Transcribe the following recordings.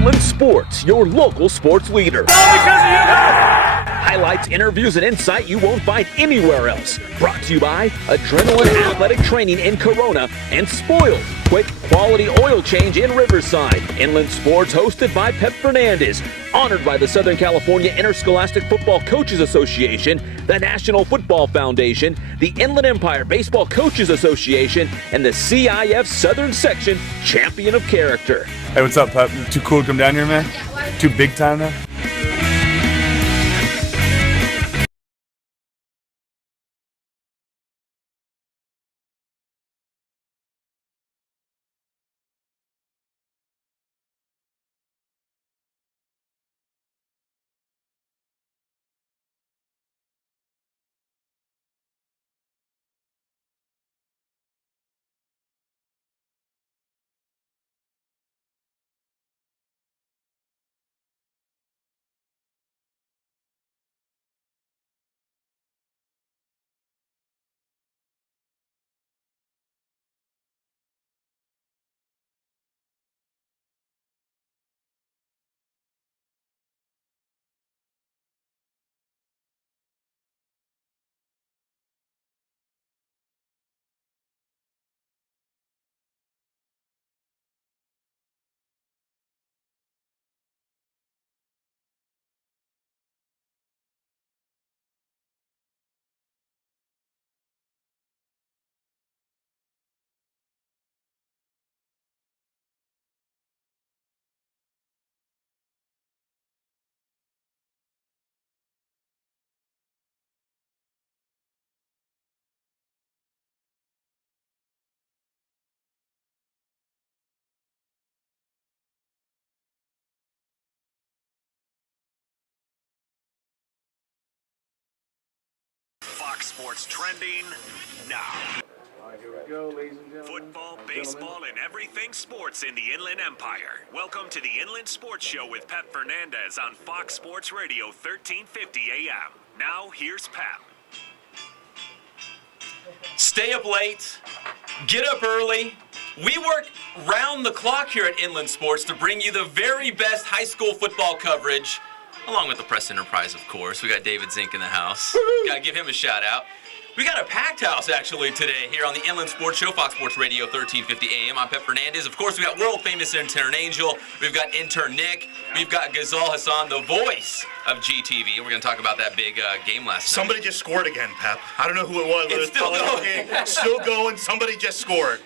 Inland Sports, your local sports leader. All because of you guys! Highlights, interviews, and insight you won't find anywhere else. Brought to you by Adrenaline Athletic Training in Corona and Spoiled, quick quality oil change in Riverside. Inland Sports hosted by Pep Fernandez. Honored by the Southern California Interscholastic Football Coaches Association, the National Football Foundation, the Inland Empire Baseball Coaches Association, and the CIF Southern Section Champion of Character. Hey, what's up, Pep? Too cool to come down here, man? Too big time now? Fox Sports trending now. All right, here we go, ladies and gentlemen. Football, baseball, and everything sports in the Inland Empire. Welcome to the Inland Sports Show with Pep Fernandez on Fox Sports Radio 1350 AM. Now, here's Pep. Stay up late, get up early. We work round the clock here at Inland Sports to bring you the very best high school football coverage, along with the press enterprise, of course. We got David Zink in the house. Got to give him a shout out. We got a packed house, actually, today here on the Inland Sports Show, Fox Sports Radio, 1350 AM. I'm Pep Fernandez. Of course, we got world-famous intern Angel. We've got intern Nick. We've got Ghizal Hasan, the voice of GTV. And we're going to talk about that big game last night. Somebody just scored again, Pep. I don't know who it was. But It's still going. Still going. Somebody just scored.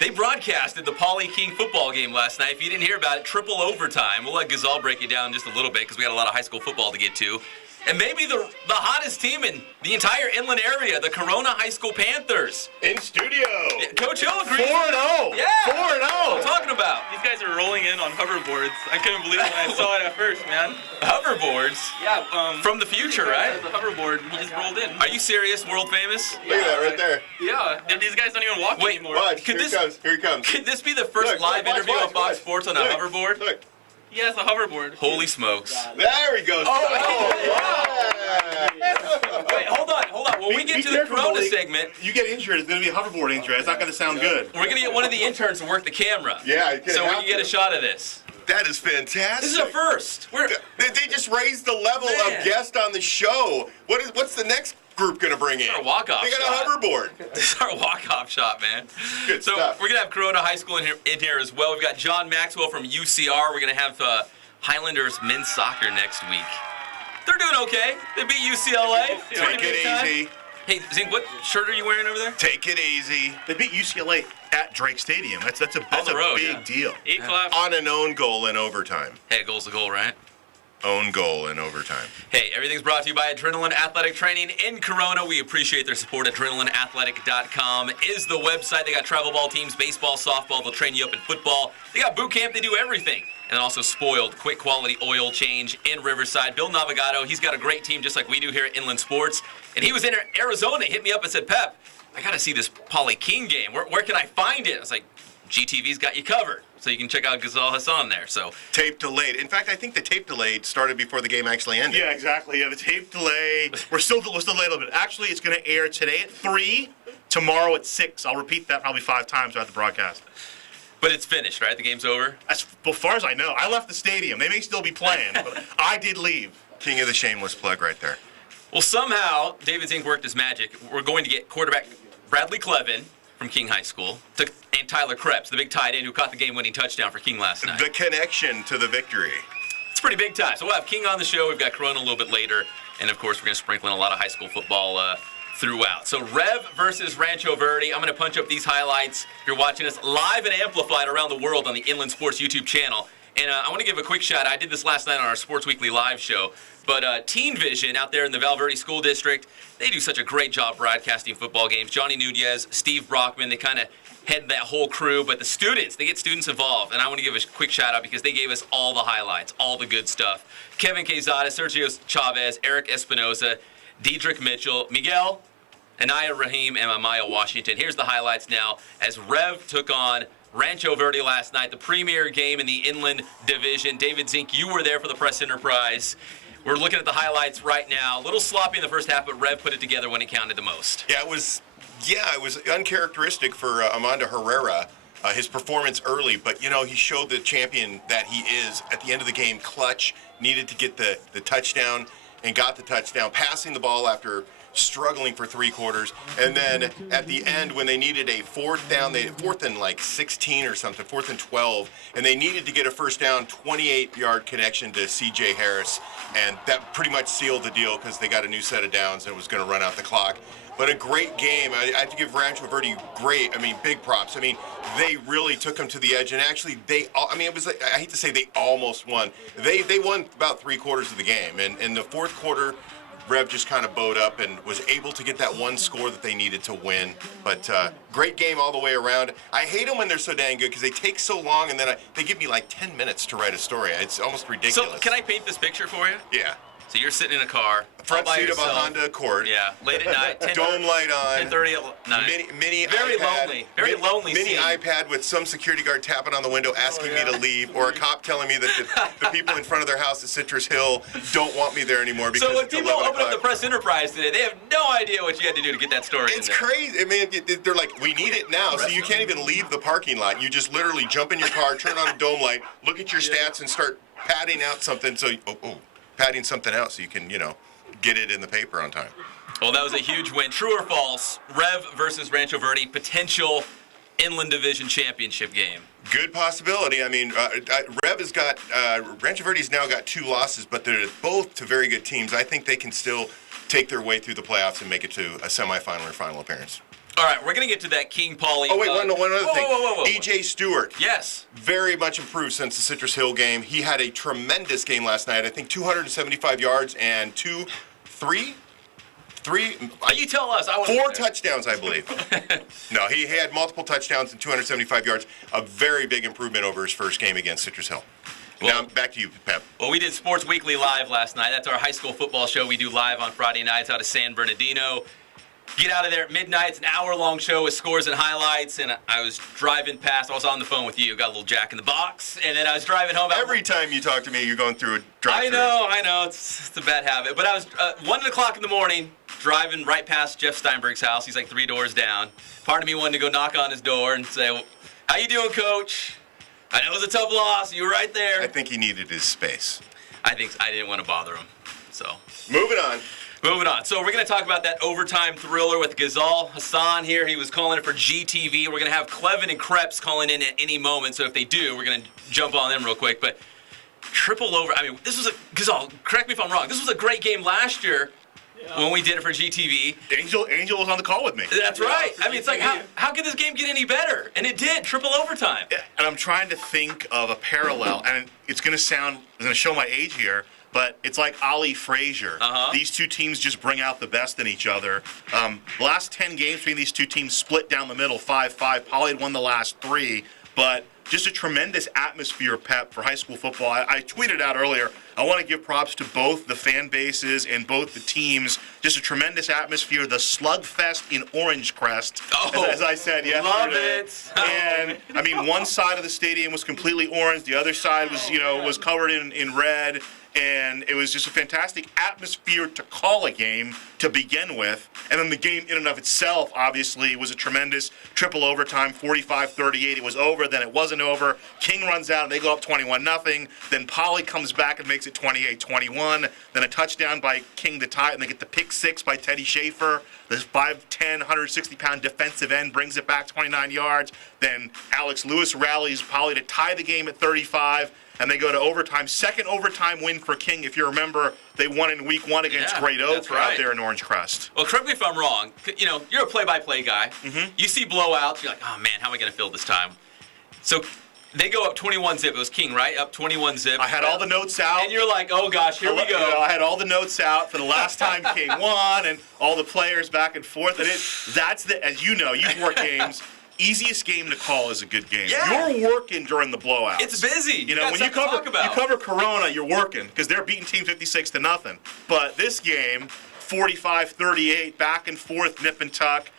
They broadcasted the Poly King football game last night. If you didn't hear about it, triple overtime. We'll let Ghizal break it down just a little bit because we got a lot of high school football to get to. And maybe the hottest team in the entire inland area, the Corona High School Panthers. In studio. Yeah, Coach Hill agrees. 4-0. Yeah. 4-0. What I'm talking about. These guys are rolling in on hoverboards. I couldn't believe it when I saw it at first, man. Hoverboards. Yeah, From the future, right? The hoverboard, he just rolled in. Are you serious, world famous? Look at that right there. Yeah, and these guys don't even walk Wait, anymore. Watch, Could here this- he comes. Here he comes. Could this be the first Look, live watch, interview on watch, Fox watch. Sports on a Look, hoverboard? Look. He has a hoverboard. Holy smokes. There he goes. Wait, hold on. When we get to the Corona segment, You get injured, it's going to be a hoverboard injury. It's not going to sound good. we're going to get one of the interns to work the camera. Yeah, you So we have can get to. a shot of this. That is fantastic. This is a first. They just raised the level Man. of guest on the show. What's the next group going to bring in? Our walk-off They got shot. a hoverboard. This is our walk-off shot, man. Good so stuff. we're going to have Corona High School in here as well. We've got John Maxwell from UCR. We're going to have Highlanders men's soccer next week. They're doing okay. They beat UCLA. Take it easy. Hey, Zink, what shirt are you wearing over there? Take it easy. They beat UCLA at Drake Stadium. That's a the road, big yeah. deal. E-class. On an own goal in overtime. Hey, a goal's a goal, right? Own goal in overtime. Hey, everything's brought to you by Adrenaline Athletic Training in Corona. We appreciate their support. AdrenalineAthletic.com is the website. They got travel ball teams, baseball, softball. They'll train you up in football. They got boot camp. They do everything. And then also Spoiled, quick quality oil change in Riverside. Bill Navigato, he's got a great team just like we do here at Inland Sports. And he was in Arizona. He hit me up and said, Pep, I got to see this Poly King game. Where can I find it? I was like, GTV's got you covered. So you can check out Ghizal Hasan there. So Tape delayed. In fact, I think the tape delayed started before the game actually ended. Yeah, exactly. Yeah, the tape delay. We're still delayed a little bit. Actually, it's going to air today at 3, tomorrow at 6. I'll repeat that probably 5 times throughout the broadcast. But it's finished, right? The game's over? As far as I know, I left the stadium. They may still be playing, but I did leave. King of the shameless plug right there. Well, somehow, David Zink worked his magic. We're going to get quarterback Bradley Clevin from King High School and Tyler Krebs, the big tight end who caught the game-winning touchdown for King last night. The connection to the victory. It's pretty big time. So we'll have King on the show. We've got Corona a little bit later. And, of course, we're going to sprinkle in a lot of high school football throughout. So Rev versus Rancho Verde. I'm going to punch up these highlights. If you're watching us live and amplified around the world on the Inland Sports YouTube channel. And I want to give a quick shout. I did this last night on our Sports Weekly live show. But Teen Vision out there in the Val Verde School District, they do such a great job broadcasting football games. Johnny Nunez, Steve Brockman, they kind of head that whole crew. But the students, they get students involved. And I want to give a quick shout out because they gave us all the highlights, all the good stuff. Kevin Quezada, Sergio Chavez, Eric Espinoza, Diedrich Mitchell, Miguel, Anaya Rahim, and Amaya Washington. Here's the highlights now as Rev took on Rancho Verde last night, the premier game in the Inland Division. David Zink, you were there for the Press Enterprise. We're looking at the highlights right now. A little sloppy in the first half, but Rev put it together when it counted the most. Yeah, it was uncharacteristic for Amanda Herrera, his performance early, but, you know, he showed the champion that he is. At the end of the game, clutch, needed to get the touchdown, and got the touchdown, passing the ball after struggling for 3 quarters. And then at the end, when they needed a fourth down, fourth and like 16 or something, 4th and 12, and they needed to get a first down, 28-yard connection to C.J. Harris, and that pretty much sealed the deal because they got a new set of downs and it was going to run out the clock. But a great game. I have to give Rancho Verde big props. I mean, they really took them to the edge, and actually, it was like, I hate to say they almost won. They won about 3 quarters of the game, and in the 4th quarter, Rev just kind of bowed up and was able to get that one score that they needed to win. But great game all the way around. I hate them when they're so dang good because they take so long, and then they give me like 10 minutes to write a story. It's almost ridiculous. So can I paint this picture for you? Yeah. So you're sitting in a car, Front all by seat yourself. of a Honda Accord. Yeah, late at night. 10, Dome light on. 10:30 at night. Mini very iPad, lonely. Very lonely Mini scene. iPad with some security guard tapping on the window asking me to leave, or a cop telling me that the people in front of their house at Citrus Hill don't want me there anymore because So when it's people 11 open up the o'clock. Press Enterprise today, they have no idea what you had to do to get that story in It's there. crazy. I mean, they're like, we need it now, so you can't even leave the parking lot. You just literally jump in your car, turn on a dome light, look at your stats, and start padding out something. So, padding something out so you can, get it in the paper on time. Well, that was a huge win. True or false? Rev versus Rancho Verde, potential Inland Division championship game. Good possibility. I mean, Rev has got, Rancho Verde's now got 2 losses, but they're both to very good teams. I think they can still take their way through the playoffs and make it to a semifinal or final appearance. All right, we're going to get to that King Poly. Oh, wait, one other thing. Whoa. E.J. Stewart. Yes. Very much improved since the Citrus Hill game. He had a tremendous game last night. I think 275 yards and 3? You tell us. 4 touchdowns, I believe. No, he had multiple touchdowns and 275 yards. A very big improvement over his first game against Citrus Hill. Now, back to you, Pep. Well, we did Sports Weekly Live last night. That's our high school football show we do live on Friday nights out of San Bernardino. Get out of there at midnight. It's an hour-long show with scores and highlights. And I was driving past. I was on the phone with you. Got a little Jack in the Box. And then I was driving home. Every time you talk to me, you're going through a drive-thru. I know. It's a bad habit. But I was 1 o'clock in the morning driving right past Jeff Steinberg's house. He's like 3 doors down. Part of me wanted to go knock on his door and say, well, how you doing, Coach? I know it was a tough loss. You were right there. I think he needed his space. I didn't want to bother him. So Moving on. So we're going to talk about that overtime thriller with Ghizal Hasan here. He was calling it for GTV. We're going to have Clevin and Krebs calling in at any moment. So if they do, we're going to jump on them real quick. But triple over. I mean, this was Ghizal, correct me if I'm wrong. This was a great game last year when we did it for GTV. Angel was on the call with me. That's right. I mean, it's like, how could this game get any better? And it did. Triple overtime. Yeah, and I'm trying to think of a parallel, and it's going to show my age here, but it's like Ali Frazier. These 2 teams just bring out the best in each other. The last 10 games between these 2 teams split down the middle, 5-5. Poly had won the last 3, but just a tremendous atmosphere, Pep, for high school football. I tweeted out earlier, I want to give props to both the fan bases and both the teams. Just a tremendous atmosphere. The slugfest in Orange Crest, as I said yesterday. Love it. And, I mean, one side of the stadium was completely orange. The other side was, was covered in red. and it was just a fantastic atmosphere to call a game to begin with. And then the game in and of itself, obviously, was a tremendous triple overtime, 45-38. It was over, then it wasn't over. King runs out, and they go up 21-0. Then Poly comes back and makes it 28-21. Then a touchdown by King to tie, and they get the pick six by Teddy Schaefer. This 5'10", 160-pound defensive end brings it back 29 yards. Then Alex Lewis rallies Poly to tie the game at 35. And they go to overtime. Second overtime win for King. If you remember, they won in week 1 against Great Oak out there in Orange Crest. Well, correct me if I'm wrong. You know, you're a play-by-play guy. Mm-hmm. You see blowouts. You're like, oh, man, how am I going to fill this time? So they go up 21-zip. It was King, right? Up 21-zip. I had all the notes out. And you're like, oh, gosh, here we go. You know, I had all the notes out for the last time King won and all the players back and forth. And that's as you know, you've worked games. Easiest game to call is a good game. Yeah. You're working during the blowouts. It's busy. You know, when you cover Corona, you're working because they're beating Team 56-0. But this game, 45-38, back and forth, nip and tuck.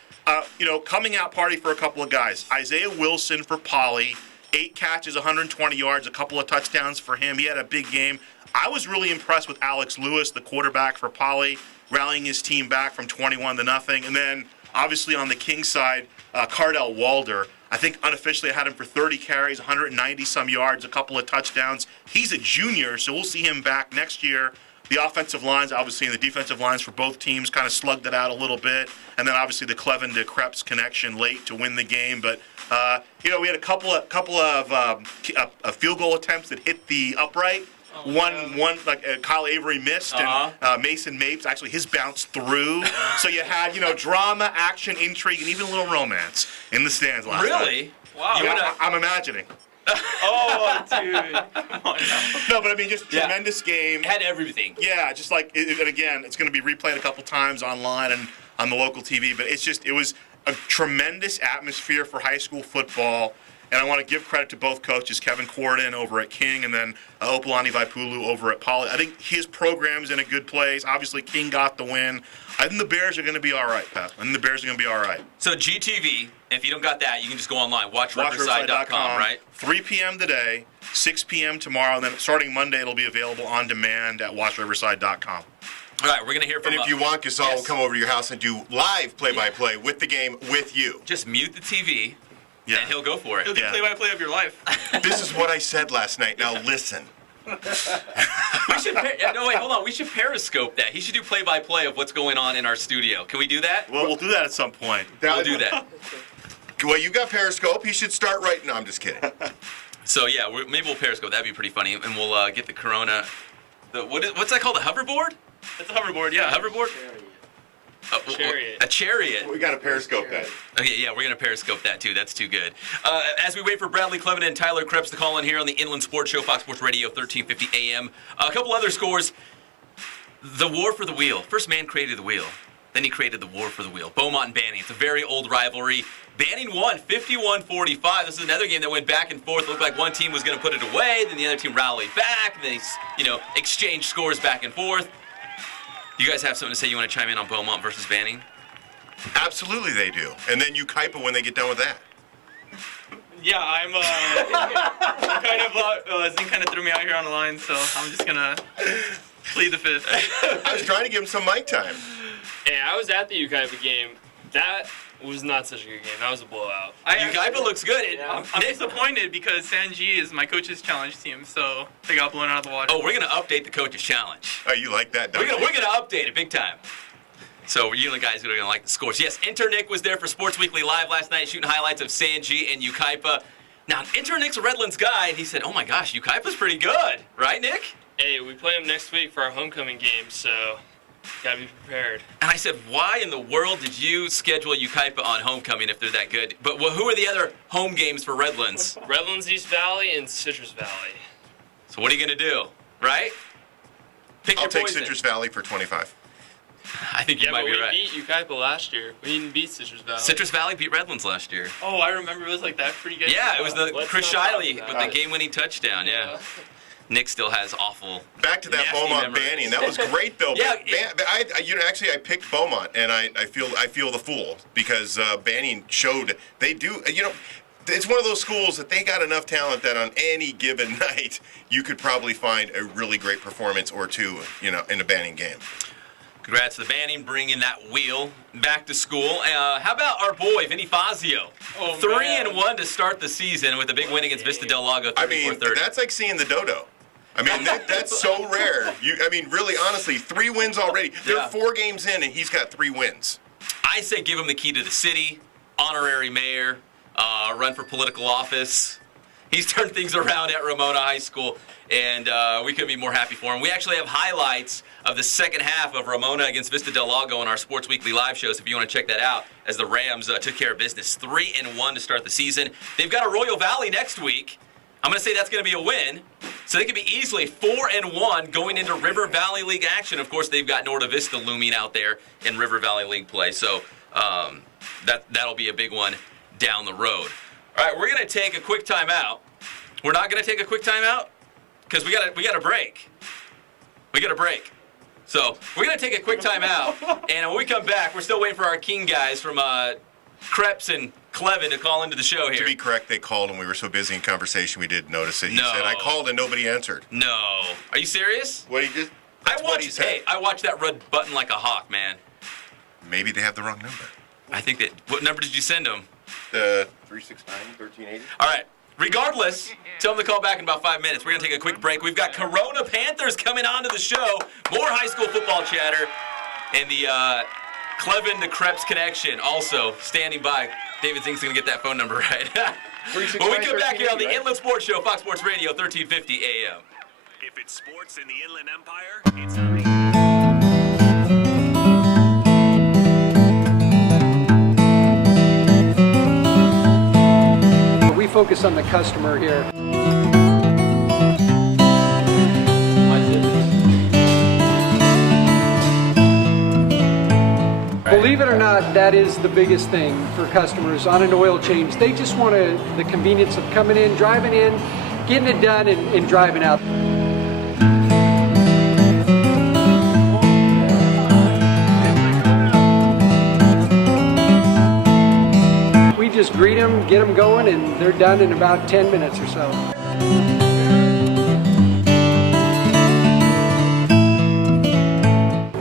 You know, coming out party for a couple of guys. Isaiah Wilson for Poly, 8 catches, 120 yards, a couple of touchdowns for him. He had a big game. I was really impressed with Alex Lewis, the quarterback for Poly, rallying his team back from 21-0. And then, obviously, on the King side, Cardell Walder, I think unofficially I had him for 30 carries, 190-some yards, a couple of touchdowns. He's a junior, so we'll see him back next year. The offensive lines, obviously, and the defensive lines for both teams kind of slugged it out a little bit. And then, obviously, the Cleven to Krebs connection late to win the game. But, you know, we had a couple of field goal attempts that hit the upright. One like Kyle Avery missed, and Mason Mapes, actually his bounce through. So you had, you know, drama, action, intrigue, and even a little romance in the stands last night. Really? Wow. Yeah, I'm imagining. Oh, dude. Come on now. No, but I mean, just tremendous game. Had everything. Yeah, just like, and again, it's going to be replayed a couple times online and on the local TV, but it was a tremendous atmosphere for high school football. And I want to give credit to both coaches, Kevin Corden over at King and then Opalani Vaipulu over at Poly. I think his program's in a good place. Obviously, King got the win. I think the Bears are going to be all right, Pep. I think the Bears are going to be all right. So GTV, if you don't got that, you can just go online. Watch Riverside.com, right? 3 p.m. today, 6 p.m. tomorrow, and then starting Monday, it'll be available on demand at watchriverside.com. All right, we're going to hear from... And if you want, Ghizal will come over to your house and do live play-by-play with the game with you. Just mute the TV. Yeah. And he'll go for it. He'll do play-by-play of your life. This is what I said last night. Now listen. We should no, wait, hold on. We should Periscope that. He should do play-by-play of what's going on in our studio. Can we do that? Well, we'll do that at some point. We'll do that. Well, you got Periscope. He should start right now. I'm just kidding. So, yeah, maybe we'll Periscope. That'd be pretty funny. And we'll get the Corona... what's that called? A hoverboard? It's a hoverboard, yeah. A hoverboard? Chariot. A chariot. We got to Periscope that. Okay, yeah, we're going to Periscope that, too. That's too good. As we wait for Bradley Cleven and Tyler Krebs to call in here on the Inland Sports Show, Fox Sports Radio, 1350 AM. A couple other scores. The war for the wheel. First man created the wheel. Then he created the war for the wheel. Beaumont and Banning. It's a very old rivalry. Banning won 51-45. This is another game that went back and forth. It looked like one team was going to put it away. Then the other team rallied back. And then they, exchanged scores back and forth. You guys have something to say? You want to chime in on Beaumont versus Banning? Absolutely they do. And then Ukaipa when they get done with that. Yeah, I'm Zing kind of threw me out here on the line, so I'm just going to plead the fifth. I was trying to give him some mic time. Hey, I was at the Ukaipa game. That was not such a good game. That was a blowout. Ukaipa looks good. I'm disappointed because Sanji is my coach's challenge team, so they got blown out of the water. Oh, we're going to update the coach's challenge. Oh, you like that, don't We're going to update it big time. So you guys are going to like the scores. Yes, Nick was there for Sports Weekly Live last night shooting highlights of Sanji and Ukaipa. Now, Nick's a Redlands guy, and he said, oh, my gosh, Ukaipa's pretty good. Right, Nick? Hey, we play them next week for our homecoming game, so got to be prepared. And I said, why in the world did you schedule Ukaipa on homecoming if they're that good? But who are the other home games for Redlands? Redlands East Valley and Citrus Valley. So what are you going to do, right? I'll take Citrus Valley for 25. I think you might be right. We beat Ukaipa last year. We didn't beat Citrus Valley. Citrus Valley beat Redlands last year. Oh, I remember it was like that pretty good. Yeah, it was the Chris Shiley with the it. game-winning touchdown, yeah. Nick still has awful. Back to that Beaumont Banning. That was great though. Yeah, I picked Beaumont, and I feel the fool because Banning showed they do. it's one of those schools that they got enough talent that on any given night you could probably find a really great performance or two, in a Banning game. Congrats to the Banning, bringing that wheel back to school. How about our boy, Vinny Fazio? 3-1 to start the season with a big win against Vista Del Lago, 34-30. That's like seeing the dodo. That's so rare. Really, honestly, 3 wins already. They're 4 games in, and he's got 3 wins. I say give him the key to the city, honorary mayor, run for political office. He's turned things around at Ramona High School, and we couldn't be more happy for him. We actually have highlights of the second half of Ramona against Vista Del Lago on our Sports Weekly live shows if you want to check that out, as the Rams took care of business. 3-1 to start the season. They've got a Royal Valley next week. I'm going to say that's going to be a win. So they could be easily 4-1 going into River Valley League action. Of course, they've got Norta Vista looming out there in River Valley League play. So that'll be a big one down the road. All right, we're going to take a quick timeout. We're not going to take a quick timeout because we got a break. We got a break. So we're going to take a quick timeout. And when we come back, we're still waiting for our King guys from Kreps and Clevin to call into the show here. To be correct, they called and we were so busy in conversation we didn't notice it. He said, I called and nobody answered. No. Are you serious? What he did? I watched that red button like a hawk, man. Maybe they have the wrong number. I think that. What number did you send them? 369-1380. All right. Regardless, tell them to call back in about 5 minutes. We're going to take a quick break. We've got Corona Panthers coming on to the show. More high school football chatter. And the Clevin to Kreps connection also standing by. David Zink's going to get that phone number right. When we come back here on the Inland Sports Show, Fox Sports Radio, 1350 AM. If it's sports in the Inland Empire, it's me. We focus on the customer here. Believe it or not, that is the biggest thing for customers on an oil change. They just want the convenience of coming in, driving in, getting it done, and driving out. We just greet them, get them going, and they're done in about 10 minutes or so.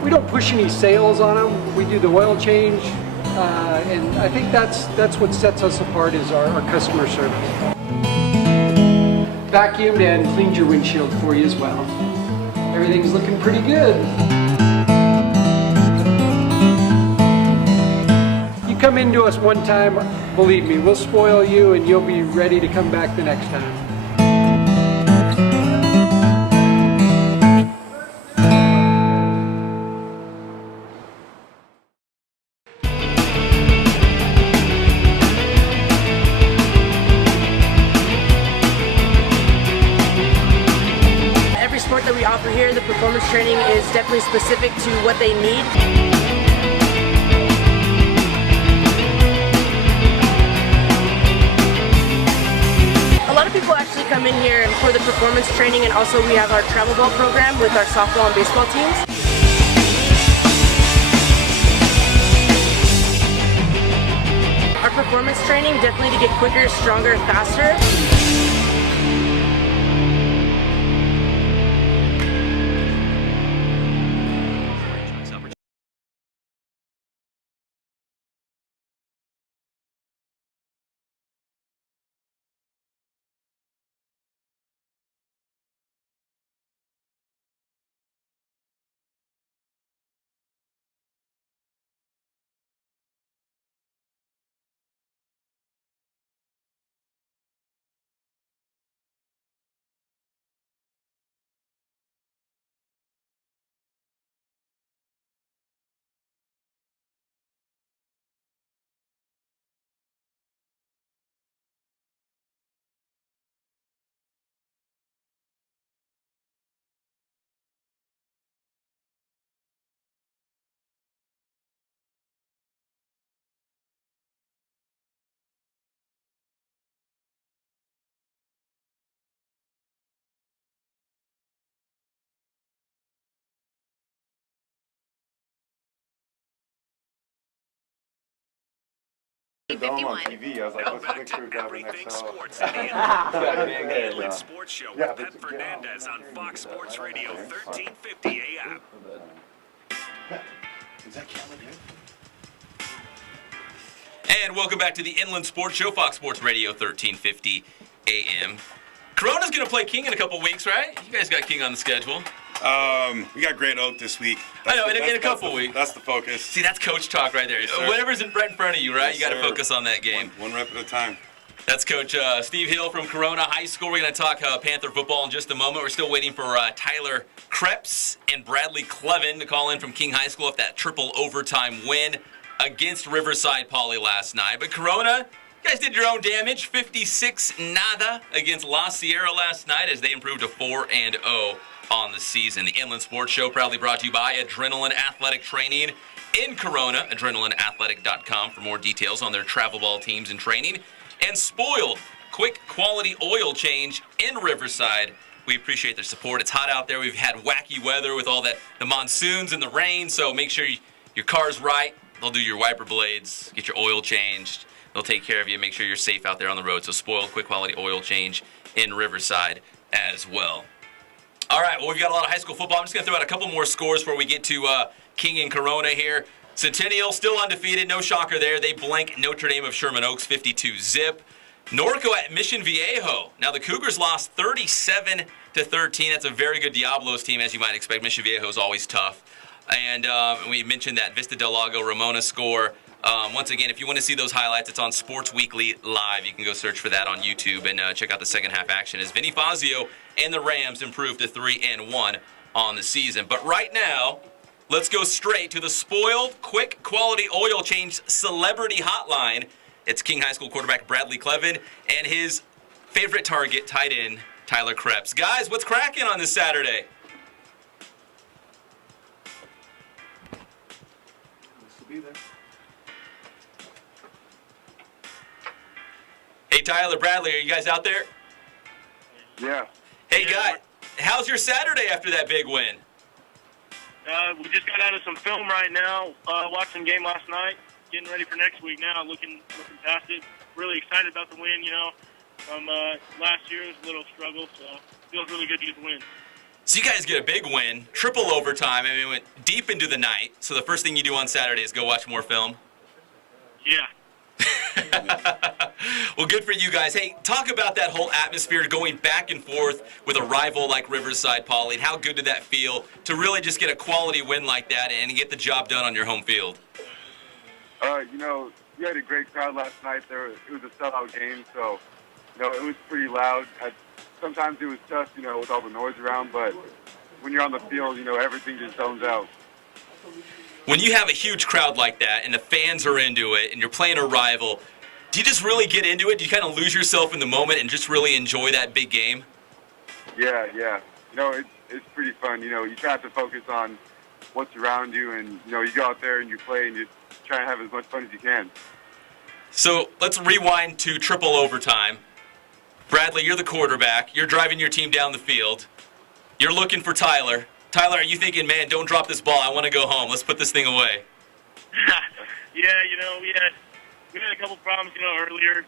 We don't push any sales on them. We do the oil change, and I think that's what sets us apart is our customer service. Vacuumed and cleaned your windshield for you as well. Everything's looking pretty good. You come into us one time, believe me, we'll spoil you and you'll be ready to come back the next time. That we offer here, the performance training is definitely specific to what they need. A lot of people actually come in here for the performance training, and also we have our travel ball program with our softball and baseball teams. Our performance training definitely to get quicker, stronger, faster. Dome on TV. I was like, Now what's back Big to Crew driving everything next sports in the Inland Sports Show with Pep Fernandez on Fox Sports Radio 1350 AM. Is that camera good? And welcome back to the Inland Sports Show, Fox Sports Radio 1350 AM. Corona's going to play King in a couple weeks, right? You guys got King on the schedule. We got Great Oak this week. I know, in a couple weeks. That's the focus. See, that's coach talk right there. Yes, sir. Whatever's right in front of you, right? Yes, You got to sir. focus on that game. One rep at a time. That's Coach Steve Hill from Corona High School. We're going to talk Panther football in just a moment. We're still waiting for Tyler Krebs and Bradley Clevin to call in from King High School after that triple overtime win against Riverside Poly last night. But Corona, you guys did your own damage. 56-0 against La Sierra last night as they improved to 4-0 on the season. The Inland Sports Show proudly brought to you by Adrenaline Athletic Training in Corona. AdrenalineAthletic.com for more details on their travel ball teams and training. And Spoiled, quick quality oil change in Riverside. We appreciate their support. It's hot out there. We've had wacky weather with all the monsoons and the rain, so make sure your car's right. They'll do your wiper blades, get your oil changed. They'll take care of you, make sure you're safe out there on the road. So Spoiled, quick quality oil change in Riverside as well. All right, well, we've got a lot of high school football. I'm just going to throw out a couple more scores before we get to King and Corona here. Centennial still undefeated, no shocker there. They blank Notre Dame of Sherman Oaks 52-zip. Norco at Mission Viejo. Now the Cougars lost 37-13. That's a very good Diablos team, as you might expect. Mission Viejo is always tough. And we mentioned that Vista Del Lago Ramona score. Once again, if you want to see those highlights, it's on Sports Weekly Live. You can go search for that on YouTube and check out the second half action as Vinny Fazio and the Rams improved to 3-1 on the season. But right now, let's go straight to the Spoiled Quick Quality Oil Change Celebrity Hotline. It's King High School quarterback Bradley Clevin and his favorite target, tight end Tyler Krebs. Guys, what's cracking on this Saturday? Hey, Tyler, Bradley, are you guys out there? Yeah. Hey, guys, how's your Saturday after that big win? We just got out of some film right now, watching the game last night, getting ready for next week now, looking past it. Really excited about the win, from last year. It was a little struggle, so it feels really good to get the win. So you guys get a big win, triple overtime. I mean, it went deep into the night. So the first thing you do on Saturday is go watch more film? Yeah. Well, good for you guys. Hey, talk about that whole atmosphere going back and forth with a rival like Riverside Poly. How good did that feel to really just get a quality win like that and get the job done on your home field? We had a great crowd last night. It was a sellout game, so it was pretty loud. Sometimes it was tough, with all the noise around, but when you're on the field, everything just zones out. When you have a huge crowd like that and the fans are into it and you're playing a rival, do you just really get into it? Do you kind of lose yourself in the moment and just really enjoy that big game? Yeah. It's pretty fun. You try to focus on what's around you, and, you go out there and you play and you try to have as much fun as you can. So let's rewind to triple overtime. Bradley, you're the quarterback. You're driving your team down the field. You're looking for Tyler. Tyler, are you thinking, man, don't drop this ball. I want to go home. Let's put this thing away. Yeah, we had a couple problems, earlier,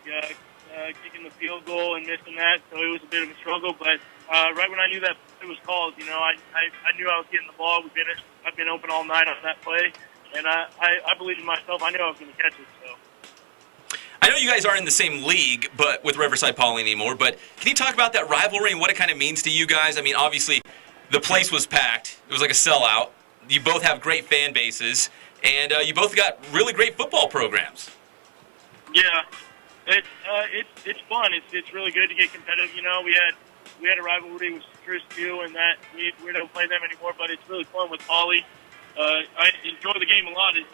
kicking the field goal and missing that, so it was a bit of a struggle. But right when I knew that it was called, I knew I was getting the ball. I've been open all night on that play, and I believed in myself. I knew I was going to catch it. So. I know you guys aren't in the same league, but with Riverside Poly anymore. But can you talk about that rivalry and what it kind of means to you guys? I mean, obviously, the place was packed. It was like a sellout. You both have great fan bases, and you both got really great football programs. Yeah, it's fun. It's really good to get competitive. We had a rivalry with Citrus too, and that we don't play them anymore. But it's really fun with Poly. I enjoy the game a lot. It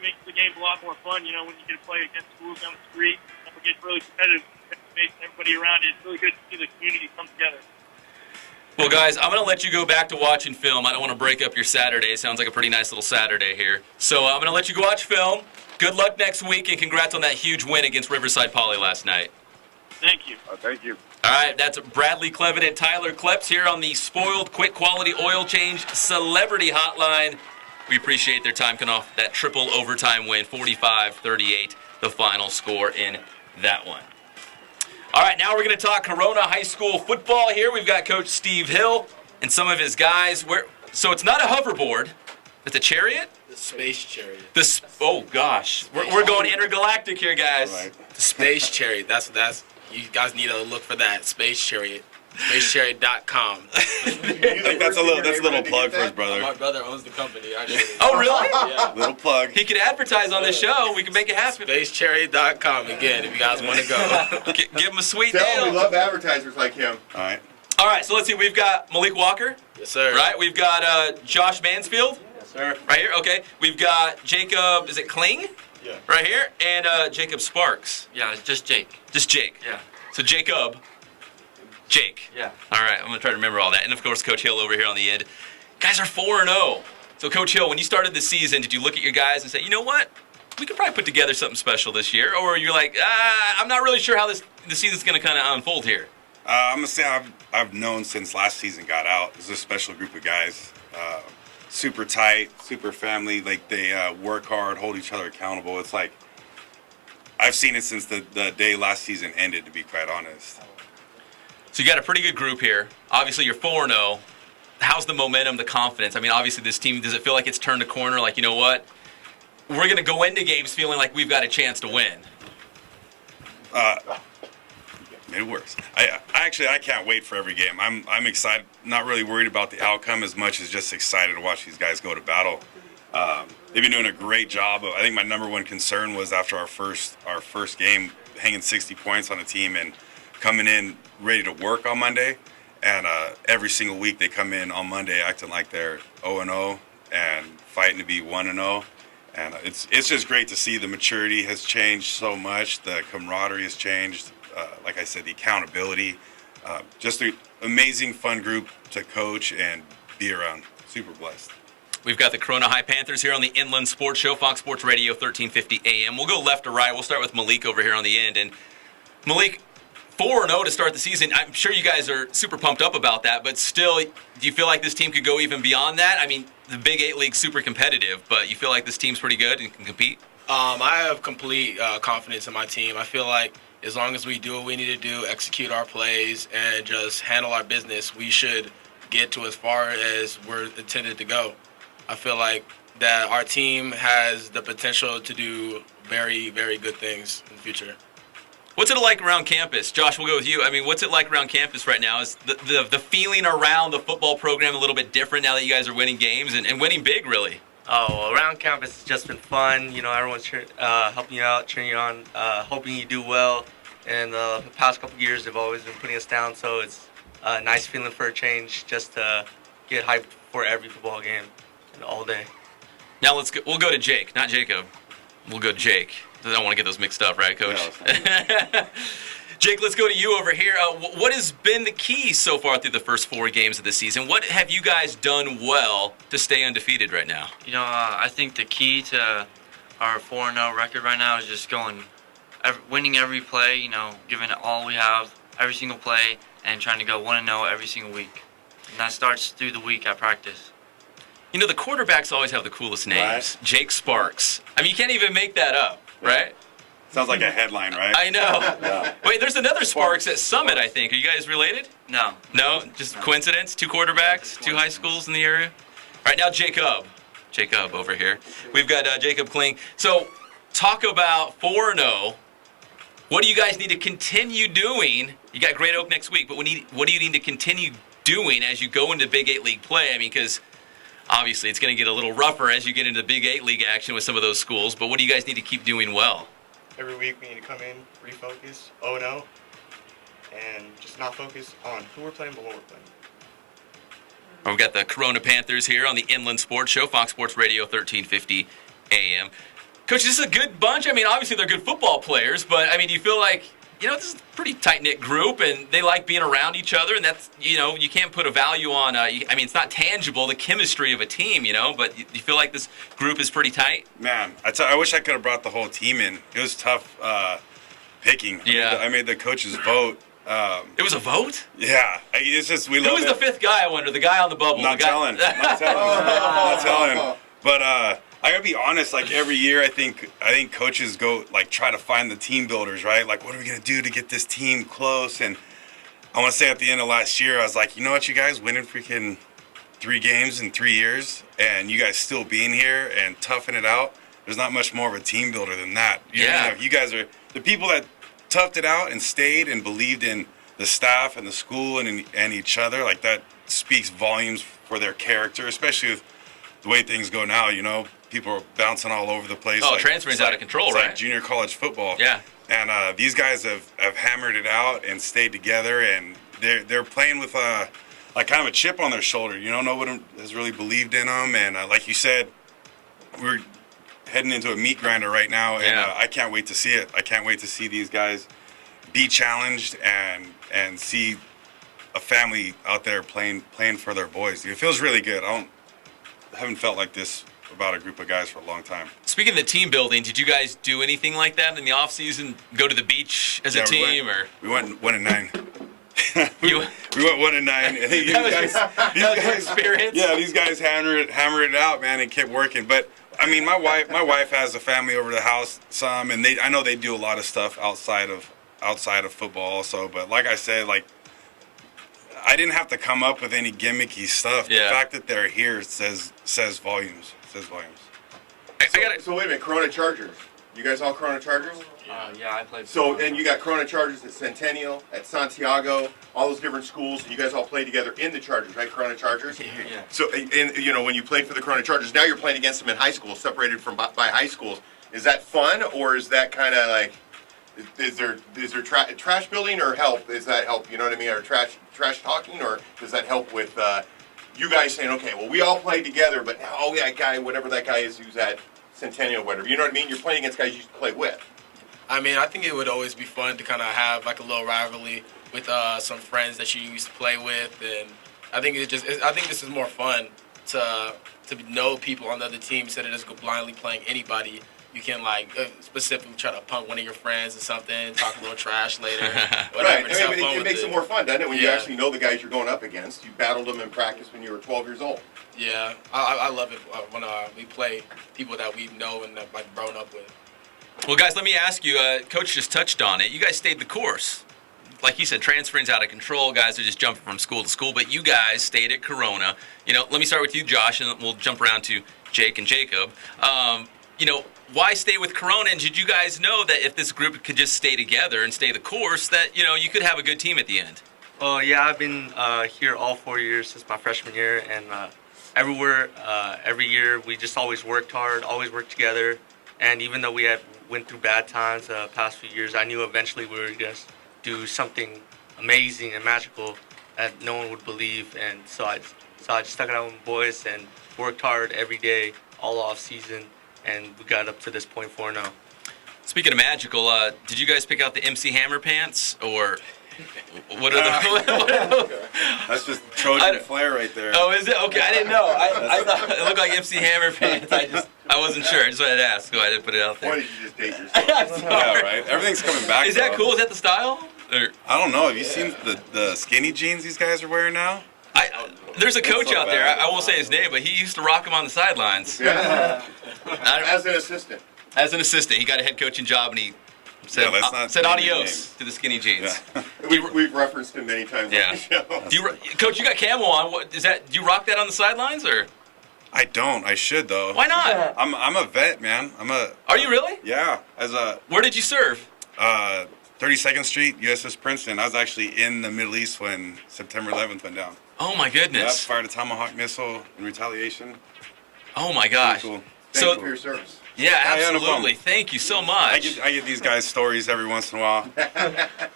makes the game a lot more fun. When you get to play against schools down the street, and we get really competitive. Everybody around it. It's really good to see the community come together. Well, guys, I'm going to let you go back to watching film. I don't want to break up your Saturday. It sounds like a pretty nice little Saturday here. So I'm going to let you go watch film. Good luck next week, and congrats on that huge win against Riverside Poly last night. Thank you. Thank you. All right, that's Bradley Clevin and Tyler Kleps here on the Spoiled Quick Quality Oil Change Celebrity Hotline. We appreciate their time coming off that triple overtime win, 45-38 the final score in that one. All right, now we're going to talk Corona High School football here. We've got Coach Steve Hill and some of his guys. So it's not a hoverboard. It's a chariot? The space chariot. Oh, gosh. We're going intergalactic here, guys. Right. The space chariot. That's you guys need to look for that. Space chariot. SpaceChariot.com. I think that's a little plug for his brother. My brother owns the company, actually. Oh, really? Yeah. Little plug. He could advertise on this show. We can make it happen. SpaceChariot.com, again, if you guys want to go. Give him a sweet Tell deal. him we love advertisers like him. All right, so let's see. We've got Malik Walker. Yes, sir. Right? We've got Josh Mansfield. Yes, sir. Right here. Okay. We've got Jacob, is it Kling? Yeah. Right here. And Jacob Sparks. Yeah, it's just Jake. Just Jake. Yeah. So Jacob. Jake. Yeah. All right, I'm going to try to remember all that. And, of course, Coach Hill over here on the end. Guys are 4-0. So, Coach Hill, when you started the season, did you look at your guys and say, you know what? We could probably put together something special this year? Or you're like, I'm not really sure how the season's going to kind of unfold here? I'm going to say I've known since last season got out. This is a special group of guys. Super tight, super family. Like, they work hard, hold each other accountable. It's like, I've seen it since the day last season ended, to be quite honest. So you got a pretty good group here. Obviously, you're 4-0. How's the momentum, the confidence? I mean, obviously, this team, does it feel like it's turned a corner? Like, you know what? We're going to go into games feeling like we've got a chance to win. It works. I can't wait for every game. I'm excited. Not really worried about the outcome as much as just excited to watch these guys go to battle. They've been doing a great job. I think my number one concern was after our first game, hanging 60 points on a team and coming in ready to work on Monday. And every single week they come in on Monday acting like they're 0-0 and fighting to be 1-0. And it's just great to see the maturity has changed so much. The camaraderie has changed. Like I said, the accountability. Just an amazing, fun group to coach and be around. Super blessed. We've got the Corona High Panthers here on the Inland Sports Show, Fox Sports Radio, 1350 AM. We'll go left to right. We'll start with Malik over here on the end. And Malik, 4-0 to start the season. I'm sure you guys are super pumped up about that, but still, do you feel like this team could go even beyond that? I mean, the Big 8 League's super competitive, but you feel like this team's pretty good and can compete? I have complete confidence in my team. I feel like as long as we do what we need to do, execute our plays, and just handle our business, we should get to as far as we're intended to go. I feel like that our team has the potential to do very, very good things in the future. What's it like around campus? Josh, we'll go with you. I mean, what's it like around campus right now? Is the feeling around the football program a little bit different now that you guys are winning games and winning big, really? Oh, around campus it's just been fun. You know, everyone's helping you out, cheering you on, hoping you do well. And the past couple of years, they've always been putting us down, so it's a nice feeling for a change just to get hyped for every football game and all day. Now we'll go to Jake, not Jacob. We'll go to Jake. I don't want to get those mixed up, right, Coach? No, Jake, let's go to you over here. What has been the key so far through the first 4 games of the season? What have you guys done well to stay undefeated right now? You know, I think the key to our 4-0 record right now is just winning every play, you know, giving it all we have, every single play, and trying to go 1-0 every single week. And that starts through the week at practice. You know, the quarterbacks always have the coolest names. Right. Jake Sparks. I mean, you can't even make that up, right? Sounds like a headline, right? I know. Yeah. Wait, there's another Sparks at Summit, I think. Are you guys related? No. No? Just coincidence? 2 quarterbacks, 2 high schools in the area? All right, now Jacob. Jacob over here. We've got Jacob Kling. So, talk about 4-0. What do you guys need to continue doing? You got Great Oak next week, but what do you need to continue doing as you go into Big 8 League play? I mean, because obviously it's going to get a little rougher as you get into the Big 8 League action with some of those schools, but what do you guys need to keep doing well? Every week we need to come in, refocus, 0-0, and just not focus on who we're playing, but what we're playing. We've got the Corona Panthers here on the Inland Sports Show, Fox Sports Radio, 1350 AM. Coach, this is a good bunch. I mean, obviously they're good football players, but, I mean, do you feel like, you know, this is a pretty tight-knit group, and they like being around each other, and that's, you know, you can't put a value on, I mean, it's not tangible, the chemistry of a team, you know, but you feel like this group is pretty tight? Man, I wish I could have brought the whole team in. It was tough picking. Yeah. I made the coaches vote. It was a vote? Yeah. It's just, we love it. Who was the 5th guy, I wonder? The guy on the bubble? Not telling. But I gotta be honest. Like every year, I think coaches go like try to find the team builders, right? Like, what are we gonna do to get this team close? And I want to say at the end of last year, I was like, you know what, you guys winning freaking 3 games in 3 years, and you guys still being here and toughing it out. There's not much more of a team builder than that. You guys are the people that toughed it out and stayed and believed in the staff and the school and each other. Like that speaks volumes for their character, especially with the way things go now. You know, people are bouncing all over the place. Oh, transferring's out of control, right? Like junior college football. Yeah. And these guys have hammered it out and stayed together, and they're playing with like kind of a chip on their shoulder. You know, nobody has really believed in them, and like you said, we're heading into a meat grinder right now, and I can't wait to see it. I can't wait to see these guys be challenged and see a family out there playing for their boys. It feels really good. I haven't felt like this about a group of guys for a long time. Speaking of the team building, did you guys do anything like that in the off season? Go to the beach as a team, we went 1-9. we went 1-9. I think these guys experience. Yeah, these guys hammered it out, man, and kept working. But I mean, my wife has a family over the house, some, and I know they do a lot of stuff outside of football also. But like I said, like I didn't have to come up with any gimmicky stuff. The fact that they're here says volumes. So wait a minute, Corona Chargers. You guys all Corona Chargers? Yeah, I played. So, and you got Corona Chargers at Centennial, at Santiago, all those different schools, and you guys all play together in the Chargers, right? Corona Chargers? Yeah. So, and you know, when you played for the Corona Chargers, now you're playing against them in high school, separated from by high schools. Is that fun, or is that kind of like, is there trash building or help? Is that help? You know what I mean? Or trash talking, or does that help with you guys saying, okay, well, we all played together, but now that guy, whatever that guy is who's at Centennial, whatever, you know what I mean? You're playing against guys you used to play with. I mean, I think it would always be fun to kind of have like a little rivalry with some friends that you used to play with, and I think this is more fun to know people on the other team instead of just go blindly playing anybody. You can like specifically try to punk one of your friends or something, talk a little trash later. Right. I mean, it makes it more fun, doesn't it? When you actually know the guys you're going up against. You battled them in practice when you were 12 years old. Yeah, I love it when we play people that we know and like grown up with. Well, guys, let me ask you. Coach just touched on it. You guys stayed the course. Like you said, transferring's out of control. Guys are just jumping from school to school. But you guys stayed at Corona. You know, let me start with you, Josh, and we'll jump around to Jake and Jacob. You know, why stay with Corona? And did you guys know that if this group could just stay together and stay the course, that, you know, you could have a good team at the end? Well, yeah, I've been here all 4 years since my freshman year, and every year we just always worked hard, always worked together. And even though we went through bad times the past few years, I knew eventually we were going to do something amazing and magical that no one would believe. And so I just stuck it out with my boys and worked hard every day, all off season, and we got up to this point 4-0. Speaking of magical, did you guys pick out the MC Hammer pants, or what are the? That's just Trojan flair right there. Oh, is it? Okay, I didn't know. I thought it looked like MC Hammer pants. I wasn't sure. I just wanted to ask. Go ahead and put it out there. Why did you just date yourself? Yeah, right. Everything's coming back. Is that cool? Is that the style? Or? I don't know. Have you seen the skinny jeans these guys are wearing now? There's a coach out there. I won't say his name, but he used to rock them on the sidelines. Yeah. As an assistant. As an assistant, he got a head coaching job, and he said adios to the skinny jeans. Yeah. We've referenced him many times on the show. Coach, you got camo on. What is that? Do you rock that on the sidelines, or? I don't. I should though. Why not? I'm a vet, man. Are you really? Yeah. Where did you serve? 32nd Street, USS Princeton. I was actually in the Middle East when September 11th went down. Oh my goodness. Yep, fired a Tomahawk missile in retaliation. Oh my gosh. Cool. Thank you for your service. Yeah, absolutely. Thank you so much. I get these guys stories every once in a while.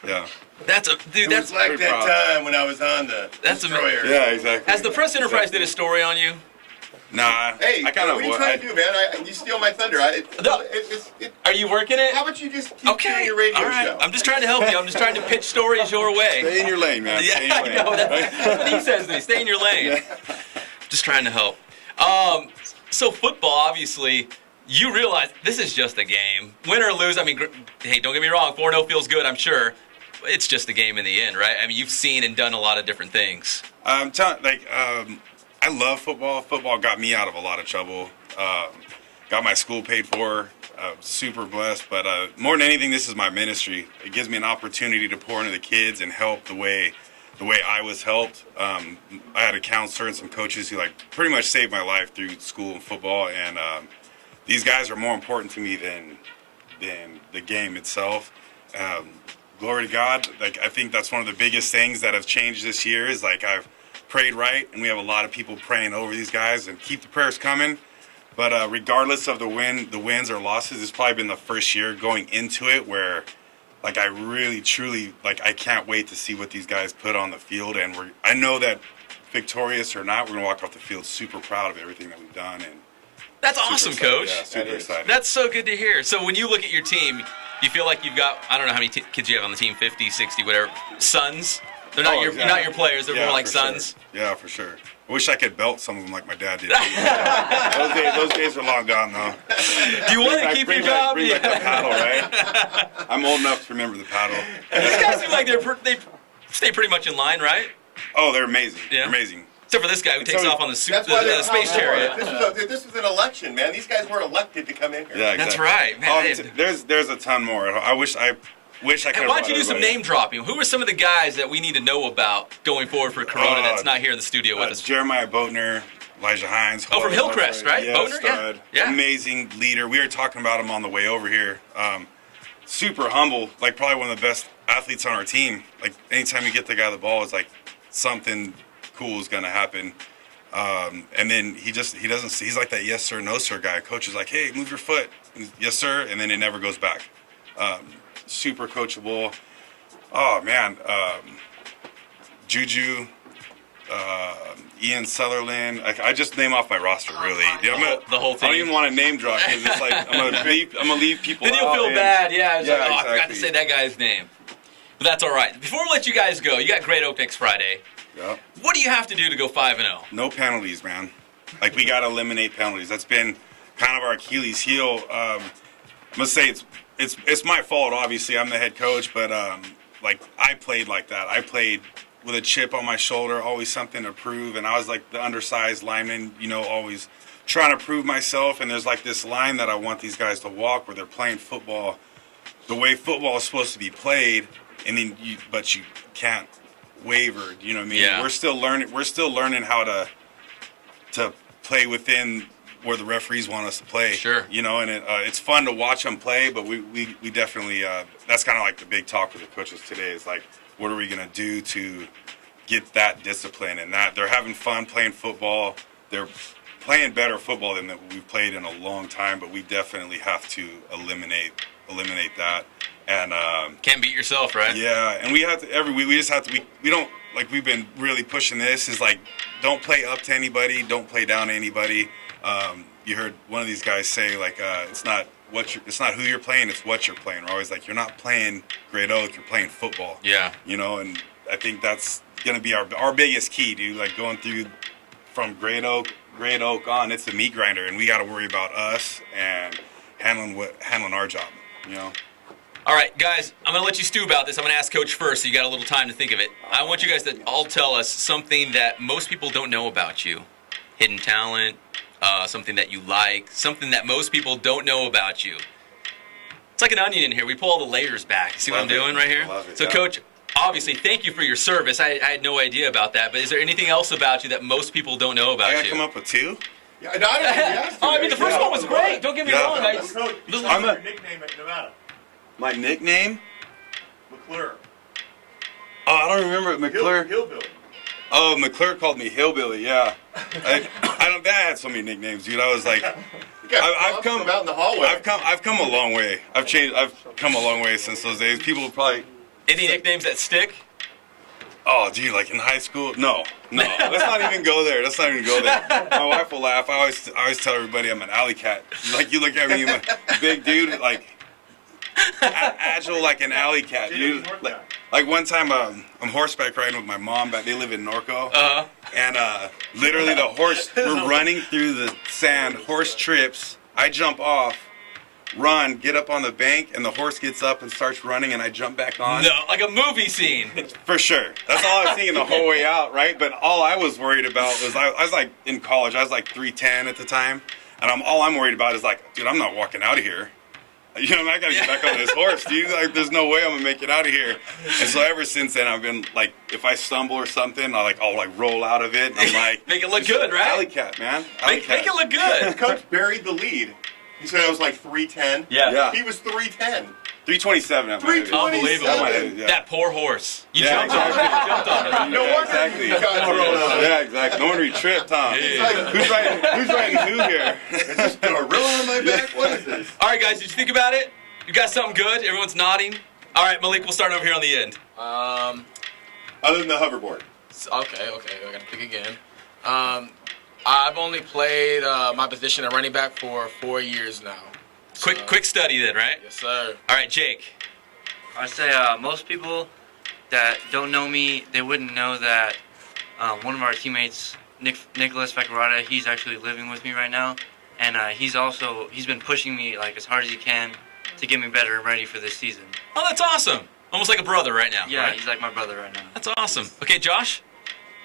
Yeah. That's like that time when I was on the destroyer. Yeah, exactly. Has the Press Enterprise did a story on you? Nah. Hey, what are you trying to do, man? You steal my thunder. Are you working it? How about you just keep doing your radio show? I'm just trying to help you. I'm just trying to pitch stories your way. Stay in your lane, man. Yeah, I know. That's what he says to me. Stay in your lane. Yeah. Just trying to help. So football, obviously, you realize this is just a game. Win or lose, I mean, hey, don't get me wrong. 4-0 feels good, I'm sure. It's just a game in the end, right? I mean, you've seen and done a lot of different things. I love football. Football got me out of a lot of trouble. got my school paid for. Super blessed, but more than anything, this is my ministry. It gives me an opportunity to pour into the kids and help the way I was helped. I had a counselor and some coaches who like pretty much saved my life through school and football, and these guys are more important to me than the game itself. Glory to God. Like, I think that's one of the biggest things that have changed this year is like I've prayed right, and we have a lot of people praying over these guys, and keep the prayers coming. But regardless of the wins or losses, it's probably been the first year going into it where, like, I really, truly, like, I can't wait to see what these guys put on the field. And I know that victorious or not, we're going to walk off the field super proud of everything that we've done. And That's awesome, Coach. Yeah, super excited. That's so good to hear. So when you look at your team, you feel like you've got, I don't know how many kids you have on the team, 50, 60, whatever, sons? They're not not your players. They're more like sons. Sure. Yeah, for sure. I wish I could belt some of them like my dad did. those days are long gone, though. Do you want to keep your job? Bring back the paddle, right? I'm old enough to remember the paddle. These guys seem like they stay pretty much in line, right? Oh, they're amazing. Yeah. They're amazing. Except for this guy who takes off on the space chariot. chariot. This was an election, man. These guys weren't elected to come in here. Yeah, exactly. That's right, man. There's a ton more. I wish I could. And why don't you do some name dropping? Who are some of the guys that we need to know about going forward for Corona that's not here in the studio with us? Jeremiah Boatner, Elijah Hines. Oh, from Hillcrest, right? Yeah, Boatner? stud. Yeah. Amazing leader. We were talking about him on the way over here. Super humble, like probably one of the best athletes on our team. Like anytime you get the guy the ball, it's like something cool is gonna happen. And then he's like that yes sir, no sir guy. Coach is like, hey, move your foot. Yes sir, and then it never goes back. Super coachable. Oh man, Juju, Ian Sutherland. I just name off my roster really. The whole team. I don't even want to name drop because it's like I'm gonna leave people. Then you'll out, feel man. bad. Yeah, it's like, exactly. I forgot to say that guy's name. But that's all right. Before we let you guys go, you got Great Oak next Friday. Yeah. What do you have to do to go 5-0? No penalties, man. Like we gotta eliminate penalties. That's been kind of our Achilles heel. I must say it's my fault. Obviously, I'm the head coach, but like I played like that. I played with a chip on my shoulder, always something to prove, and I was like the undersized lineman, always trying to prove myself. And there's like this line that I want these guys to walk where they're playing football the way football is supposed to be played, and then but you can't waver. You know what I mean? Yeah. We're still learning how to play within where the referees want us to play. Sure. And it's fun to watch them play, but we definitely that's kind of like the big talk with the coaches today is like, what are we gonna do to get that discipline and that they're having fun playing football. They're playing better football than we've played in a long time, but we definitely have to eliminate that. And can't beat yourself, right? Yeah, and we have to we just have to we don't like we've been really pushing this is like don't play up to anybody, don't play down to anybody. You heard one of these guys say like it's not who you're playing, it's what you're playing. We're always like you're not playing Great Oak, you're playing football. Yeah. And I think that's gonna be our biggest key, dude. Like going through from Great Oak on, it's a meat grinder, and we got to worry about us and handling our job. All right, guys, I'm going to let you stew about this. I'm going to ask Coach first, so you got a little time to think of it. I want you guys to all tell us something that most people don't know about you. Hidden talent, something that you like, something that most people don't know about you. It's like an onion in here. We pull all the layers back. See what I'm doing right here? Love it, So, yeah. Coach, obviously, thank you for your service. I had no idea about that, but is there anything else about you that most people don't know about I gotta you? come up with two. Yeah, no, I don't think he has to. I mean, the first one was great. Don't get me wrong. Coach, I'm your nickname at Nevada. My nickname? McClure. Oh, I don't remember it. McClure. Hillbilly. Oh, McClure called me Hillbilly. Yeah. Dad had so many nicknames, dude. I was like, I've come out in the hallway. I've come a long way. I've come a long way since those days. People probably. Any nicknames that stick? Oh, gee, like in high school? No. Let's not even go there. My wife will laugh. I always tell everybody I'm an alley cat. Like you look at me, I'm a big dude, like agile like an alley cat, dude. Like one time, I'm horseback riding with my mom. But they live in Norco, and literally the horse. We're running through the sand. Horse trips. I jump off, run, get up on the bank, and the horse gets up and starts running, and I jump back on. No, like a movie scene. For sure. That's all I was thinking the whole way out, right? But all I was worried about was I was like in college. I was like 3'10" at the time. And all I'm worried about is like, dude, I'm not walking out of here. You know, I got to get back on this horse, dude. Like, there's no way I'm gonna make it out of here. And so ever since then, I've been like, if I stumble or something, I'll roll out of it. And I'm like, make it look good, right? Alley cat, man. Make it look good. Coach buried the lead. He said I was like 310. Yeah. He was 310. 327. 327. Yeah. That poor horse. You Yeah, jumped on it. exactly. You jumped on it. No wonder Exactly. you got Corona. Yeah, exactly. No wonder he tripped, huh? Who's riding who here? Is this gorilla on my back? What is this? All right, guys, did you think about it? You got something good? Everyone's nodding. All right, Malik, we'll start over here on the end. Other than the hoverboard. Okay, I gotta pick again. I've only played my position at running back for 4 years now. Quick study then, right? Yes, sir. All right, Jake. I say most people that don't know me, they wouldn't know that one of our teammates, Nicholas Vaccarata, he's actually living with me right now, and he's been pushing me like as hard as he can to get me better and ready for this season. Oh, that's awesome. Almost like a brother right now. Yeah, right? he's like my brother right now. That's awesome. Okay, Josh.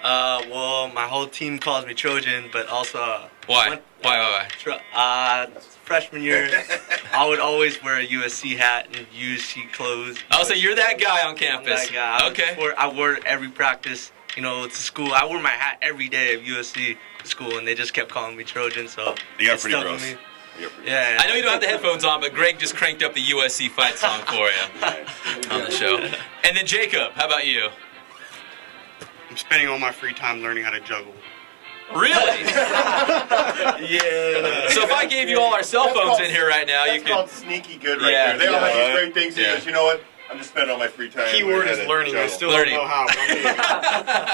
Well, my whole team calls me Trojan, but also Why? Freshman year, I would always wear a USC hat and USC clothes. Oh, so you're that guy on campus. That guy. Okay. I wore it every practice, to school. I wore my hat every day of USC to school, and they just kept calling me Trojan. So You got it pretty stuck with gross. me. Yeah. I know you don't have the headphones on, but Greg just cranked up the USC fight song for you on the show. And then Jacob, how about you? I'm spending all my free time learning how to juggle. Really? Yeah. So if I gave you all our cell phones in here right now, you That's could. called sneaky good right there. They all have these great things. He goes, you know what? I'm just spending all my free time. Keyword is learning. I still don't know how.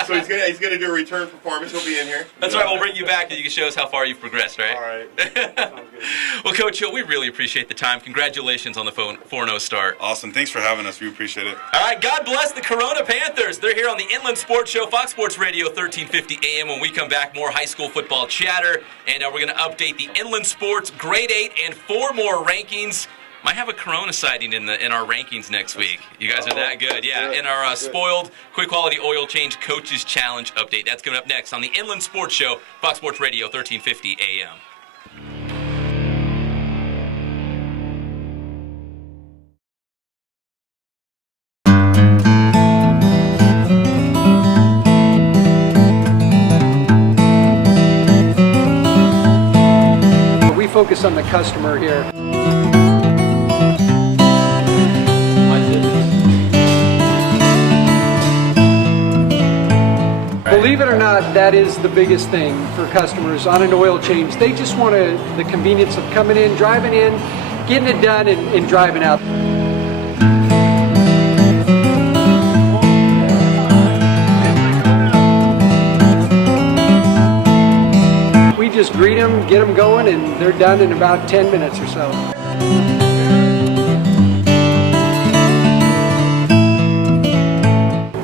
So he's gonna do a return performance. He'll be in here. That's right. We'll bring you back and you can show us how far you've progressed, right? All right. Well, Coach Hill, we really appreciate the time. Congratulations on the 4-0 start. Awesome. Thanks for having us. We appreciate it. All right. God bless the Corona Panthers. They're here on the Inland Sports Show, Fox Sports Radio, 1350 AM. When we come back, more high school football chatter, and we're going to update the Inland Sports Grade 8 and 4 more rankings. Might have a Corona sighting in our rankings next week. You guys are that good. Yeah, in our spoiled quick quality oil change coaches challenge update. That's coming up next on the Inland Sports Show, Fox Sports Radio, 1350 AM. We focus on the customer here. Believe it or not, that is the biggest thing for customers on an oil change. They just want the convenience of coming in, driving in, getting it done, and driving out. We just greet them, get them going, and they're done in about 10 minutes or so.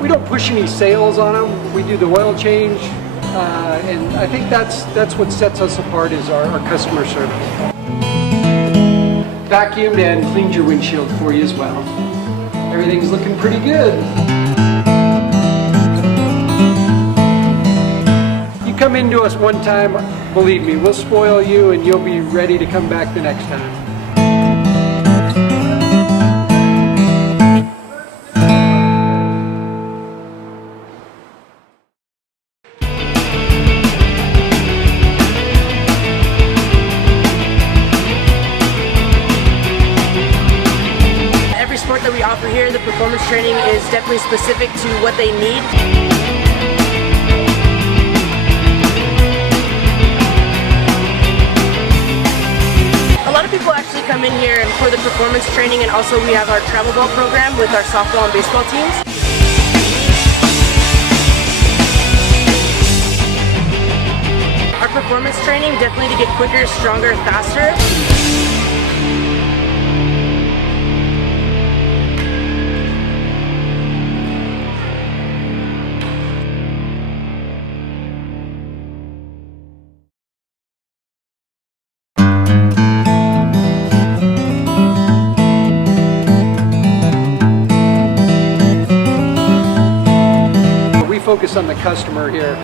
We don't push any sales on them. We do the oil change, and I think that's what sets us apart is our customer service. Vacuumed and cleaned your windshield for you as well. Everything's looking pretty good. You come into us one time, believe me, we'll spoil you and you'll be ready to come back the next time. Every sport that we offer here, the performance training is definitely specific to what they need. A lot of people actually come in here for the performance training, and also we have our travel ball program with our softball and baseball teams. Our performance training definitely to get quicker, stronger, faster. We focus on the customer here.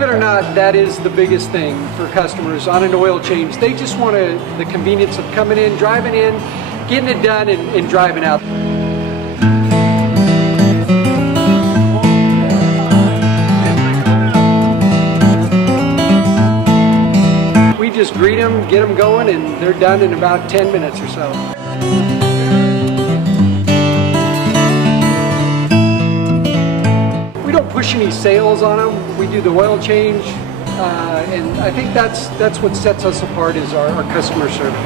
believe it or not, that is the biggest thing for customers on an oil change. They just want the convenience of coming in, driving in, getting it done, and driving out. We just greet them, get them going, and they're done in about 10 minutes or so. We don't push any sales on them. We do the oil change, and I think that's what sets us apart is our customer service.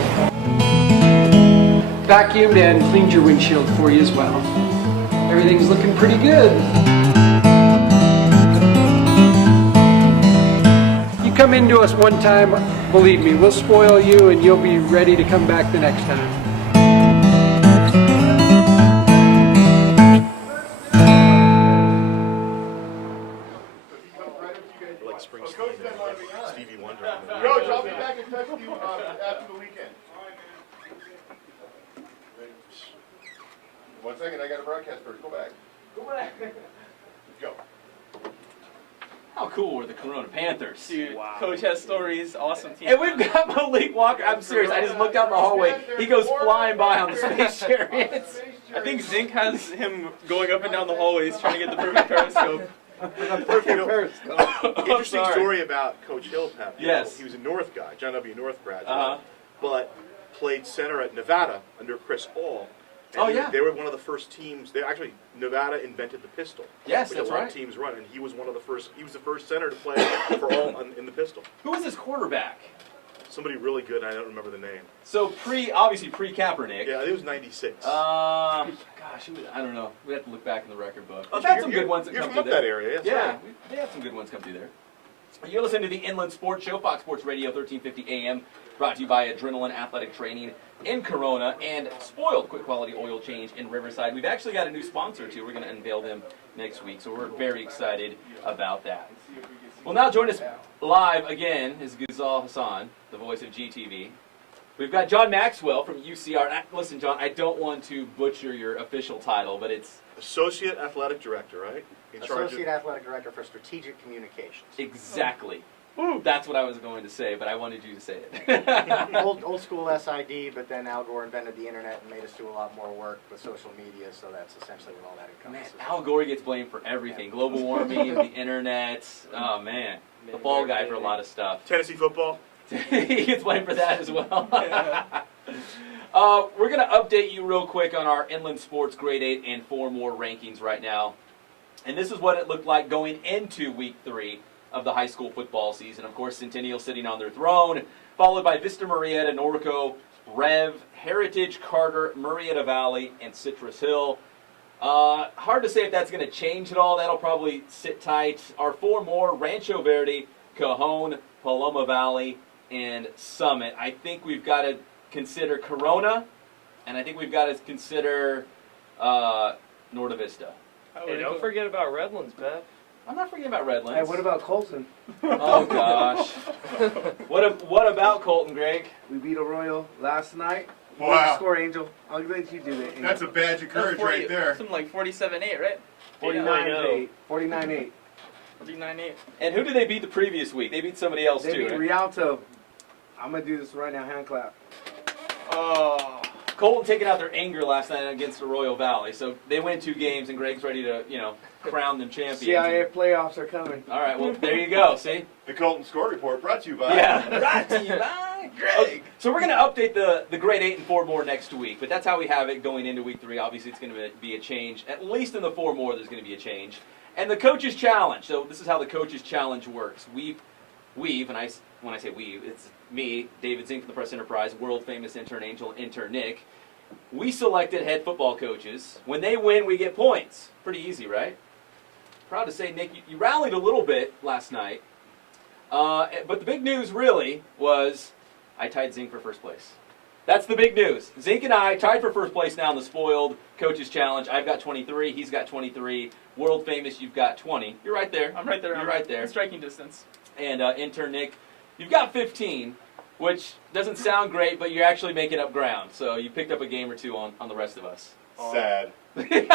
Vacuumed and cleaned your windshield for you as well. Everything's looking pretty good. You come into us one time, believe me, we'll spoil you and you'll be ready to come back the next time. Stevie Wonder. Coach, I'll be back and text you after the weekend. One second, I got a broadcast first. Go back. Let's go. How cool were the Corona Panthers? Dude, Coach has stories. Awesome team. And we've got Malik Walker. I'm serious. I just looked out the hallway. He goes flying by on the space chariots. I think Zink has him going up and down the hallways trying to get the perfect periscope. Interesting story about Coach Hill, Pep. Yes. He was a North guy, John W. North graduate, but played center at Nevada under Chris Hall. And they were one of the first teams. Nevada invented the pistol. Yes, which that's a lot right. of teams run, and he was one of the first. He was the first center to play for all in the pistol. Who was his quarterback? Somebody really good. I don't remember the name. So obviously pre-Kaepernick. Yeah, I think it was '96. Gosh, I don't know. We have to look back in the record book. We've had some good ones that come through there. That area, yeah, we had some good ones come through there. You're listening to the Inland Sports Show, Fox Sports Radio, 1350 AM, brought to you by Adrenaline Athletic Training in Corona and Spoiled Quick Quality Oil Change in Riverside. We've actually got a new sponsor, too. We're going to unveil them next week, so we're very excited about that. Well, now join us live again is Ghizal Hasan, the voice of GTV. We've got John Maxwell from UCR. Listen, John, I don't want to butcher your official title, but it's Associate Athletic Director, right? Associate Athletic Director for Strategic Communications. Exactly. That's what I was going to say, but I wanted you to say it. old school SID, but then Al Gore invented the internet and made us do a lot more work with social media, so that's essentially what all that encompasses. Man, Al Gore gets blamed for everything. Global warming, the internet. Oh, man. The fall guy for a lot of stuff. Tennessee football. He gets blamed for that as well. We're going to update you real quick on our Inland Sports Grade 8 and 4 more rankings right now. And this is what it looked like going into Week 3 of the high school football season. Of course, Centennial sitting on their throne, followed by Vista Marietta, Norco, Rev, Heritage, Carter, Marietta Valley, and Citrus Hill. Hard to say if that's going to change at all. That'll probably sit tight. Our 4 more, Rancho Verde, Cajon, Paloma Valley, and Summit. I think we've got to consider Corona, and I think we've got to consider Norte Vista. Hey, don't forget about Redlands, Pep. I'm not forgetting about Redlands. Hey, what about Colton? Oh, gosh. What about Colton, Greg? We beat Arroyo last night. Wow. What's the score, Angel? I'll let you do that, Angel. That's a badge of courage right there. Something like 47-8, right? 49-8. 49-8. 49-8. And who did they beat the previous week? They beat somebody else, They too, beat right? Rialto. I'm going to do this right now, hand clap. Oh. Colton taking out their anger last night against Arroyo Valley. So they win 2 games, and Greg's ready to, crown them champions. CIA playoffs are coming. All right, well, there you go, see? The Colton Score Report brought to you by... Yeah, brought to you by Greg. Okay, so we're going to update the grade 8 and 4 more next week, but that's how we have it going into Week 3. Obviously, it's going to be a change. At least in the 4 more, there's going to be a change. And the Coach's Challenge. So this is how the Coach's Challenge works. We've and when I say we, it's me, David Zink from the Press Enterprise, world-famous intern Angel, and intern Nick. We selected head football coaches. When they win, we get points. Pretty easy, right? Proud to say, Nick, you rallied a little bit last night. But the big news, really, was I tied Zink for first place. That's the big news. Zink and I tied for first place now in the Spoiled Coaches Challenge. I've got 23. He's got 23. World famous, you've got 20. You're right there. I'm right there. You're right there. In striking distance. And intern Nick, you've got 15, which doesn't sound great, but you're actually making up ground. So you picked up a game or 2 on the rest of us. Sad. You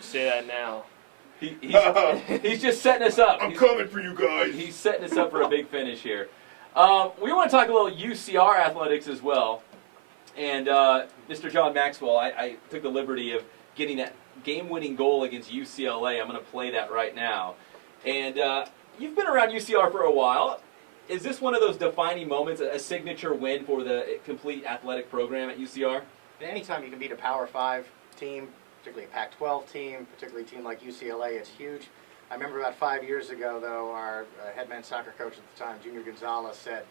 say that now. He's just setting us up. I'm coming for you guys. He's setting us up for a big finish here. We want to talk a little UCR athletics as well. And Mr. John Maxwell, I took the liberty of getting that game-winning goal against UCLA. I'm going to play that right now. And you've been around UCR for a while. Is this one of those defining moments, a signature win for the complete athletic program at UCR? Anytime you can beat a Power 5 team, particularly a Pac-12 team, particularly a team like UCLA, it's huge. I remember about 5 years ago, though, our head men's soccer coach at the time, Junior Gonzalez, said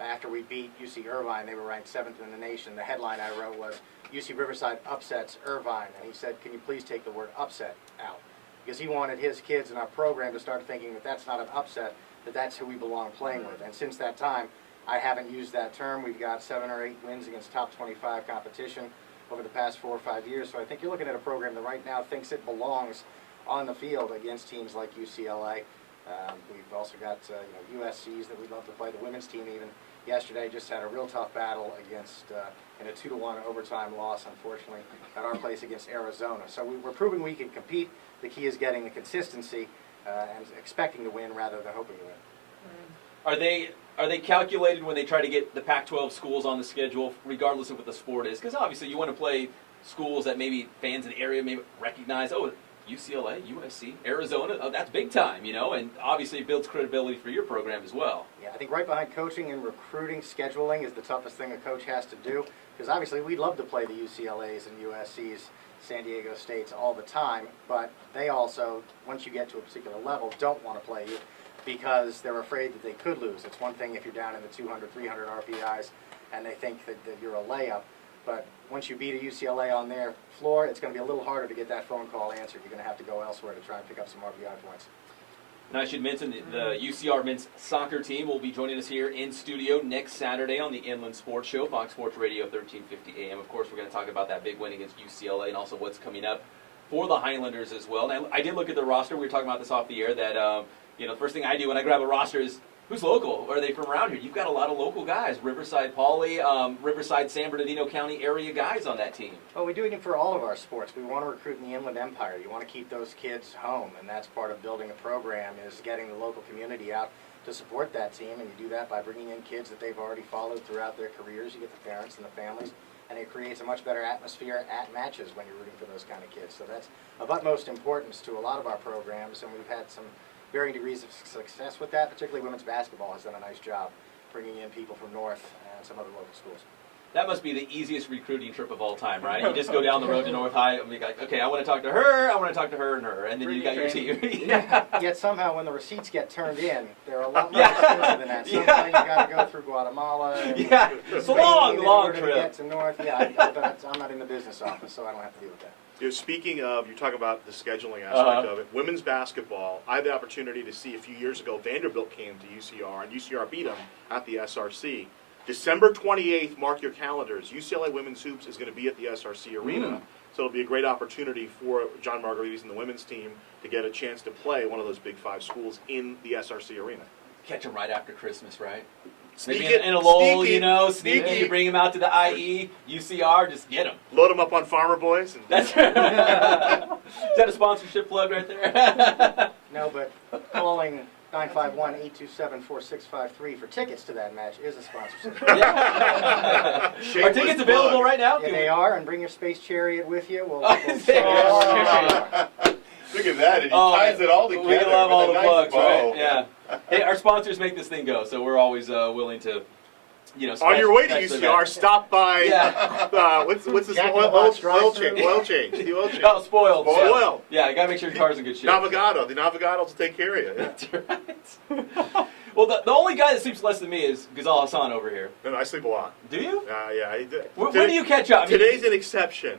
after we beat UC Irvine, they were ranked 7th in the nation. The headline I wrote was, UC Riverside upsets Irvine. And he said, can you please take the word upset out? Because he wanted his kids in our program to start thinking that that's not an upset, that that's who we belong playing with. And since that time, I haven't used that term. We've got 7 or 8 wins against top 25 competition over the past 4 or 5 years. So I think you're looking at a program that right now thinks it belongs on the field against teams like UCLA. We've also got USCs that we'd love to play. The women's team even yesterday just had a real tough battle against in a 2-1 overtime loss, unfortunately, at our place against Arizona. So we're proving we can compete. The key is getting the consistency and expecting to win rather than hoping to win. Are they calculated when they try to get the Pac-12 schools on the schedule, regardless of what the sport is? Because obviously you want to play schools that maybe fans in the area may recognize. Oh, UCLA, USC, Arizona, oh, that's big time, and obviously it builds credibility for your program as well. Yeah, I think right behind coaching and recruiting, scheduling is the toughest thing a coach has to do, because obviously we'd love to play the UCLAs and USCs, San Diego States all the time, but they also, once you get to a particular level, don't want to play you because they're afraid that they could lose. It's one thing if you're down in the 200, 300 RPIs and they think that you're a layup, but once you beat a UCLA on their floor, it's going to be a little harder to get that phone call answered. You're going to have to go elsewhere to try and pick up some RPI points. And I should mention the UCR men's soccer team will be joining us here in studio next Saturday on the Inland Sports Show, Fox Sports Radio, 1350 AM. Of course, we're going to talk about that big win against UCLA and also what's coming up for the Highlanders as well. And I did look at the roster. We were talking about this off the air that, the first thing I do when I grab a roster is, who's local? Are they from around here? You've got a lot of local guys. Riverside Poly, Riverside, San Bernardino County area guys on that team. Well, we do it for all of our sports. We want to recruit in the Inland Empire. You want to keep those kids home, and that's part of building a program is getting the local community out to support that team, and you do that by bringing in kids that they've already followed throughout their careers. You get the parents and the families, and it creates a much better atmosphere at matches when you're rooting for those kind of kids. So that's of utmost importance to a lot of our programs, and we've had some varying degrees of success with that, particularly women's basketball has done a nice job bringing in people from North and some other local schools. That must be the easiest recruiting trip of all time, right? You just go down the road to North High and be like, okay, I want to talk to her, and her, and then you got your team. Yeah. Yet somehow when the receipts get turned in, they're a lot more expensive than that. Somehow you got to go through Guatemala. And it's a long trip. To get to North. Yeah, I'm not in the business office, so I don't have to deal with that. Speaking of, you're talking about the scheduling aspect of it, women's basketball, I had the opportunity to see a few years ago, Vanderbilt came to UCR, and UCR beat them at the SRC. December 28th, mark your calendars, UCLA Women's Hoops is going to be at the SRC Arena, so it'll be a great opportunity for John Margaritis and the women's team to get a chance to play one of those Big Five schools in the SRC Arena. Catch them right after Christmas, right? Maybe in a lull, sneaky. You bring them out to the IE, UCR, just get them. Load them up on Farmer Boys. And That's right. Is that a sponsorship plug right there? No, but calling 951-827-4653 for tickets to that match is a sponsorship. Are tickets available right now? Yeah, they are, and bring your Space Chariot with you. We'll Look at that, and he ties it all together. We love all the nice plugs, bow. right? Yeah. Hey, our sponsors make this thing go, so we're always willing to, on your way to UCR, stop by, what's this, oil change. Oh, spoiled. Spoiled. Yeah, you got to make sure your car's in good shape. Navigado. The Navigados will take care of you. That's right. Well, the only guy that sleeps less than me is Ghizal Hasan over here. No, I sleep a lot. Do you? Yeah. When do you catch up? Today's an exception.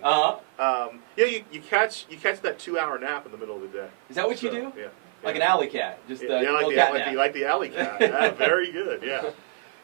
You catch that 2-hour nap in the middle of the day. Is that what you do? Yeah. Like an alley cat, just like the alley cat. Yeah, very good. Yeah.